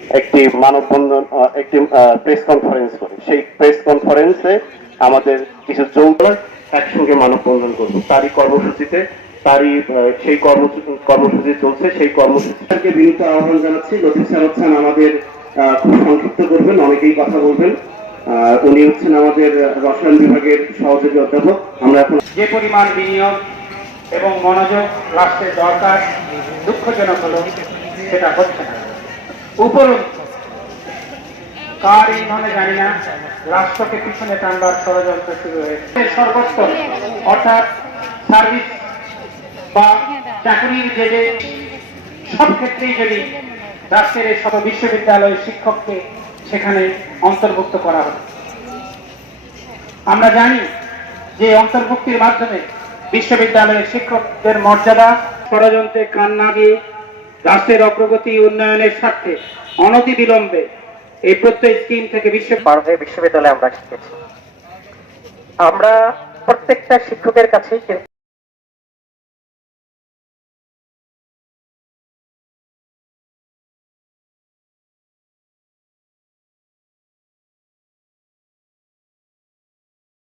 একটি মানববন্ধন একটি প্রেস কনফারেন্স করি। সেই প্রেস কনফারেন্সে আমাদের কিছু যৌথ একসঙ্গে মানববন্ধন করব। তারই কর্মসূচিতে, তারই সেই কর্মসূচি চলছে। সেই কর্মসূচিকে বিনীত আহ্বান জানাচ্ছি। লতিফ স্যার হচ্ছেন আমাদের খুব সংক্ষিপ্ত করবেন, অনেকেই কথা বলবেন। উনি হচ্ছেন আমাদের রসায়ন বিভাগের সহযোগী অধ্যাপক। আমরা এখন যে পরিমাণ বিনিয়োগ এবং মনোযোগ রাষ্ট্রের দরকার, দুঃখজনক হলো, সেটা হচ্ছে না। উপরন্তু কার ইন্ধনে জানি না। রাষ্ট্রকে পিছনে টানবার ষড়যন্ত্র শুরু হয়েছে। অর্থাৎ সার্ভিস বা চাকরির সব ক্ষেত্রেই যদি রাষ্ট্রের বিশ্ববিদ্যালয়ের শিক্ষককে সেখানে অন্তর্ভুক্ত করা হবে আমরা জানি যে অন্তর্ভুক্তির মাধ্যমে বিশ্ববিদ্যালয়ের শিক্ষকদের মর্যাদা, ষড়যন্ত্রে কান না দিয়ে রাষ্ট্রের অগ্রগতি উন্নয়নের স্বার্থে অনতি বিলম্বে এই প্রত্যেক স্কিম থেকে বিশ্ব পার হয়ে বিশ্ববিদ্যালয়ে আমরা শিখেছি। আমরা প্রত্যেকটা শিক্ষকের কাছেই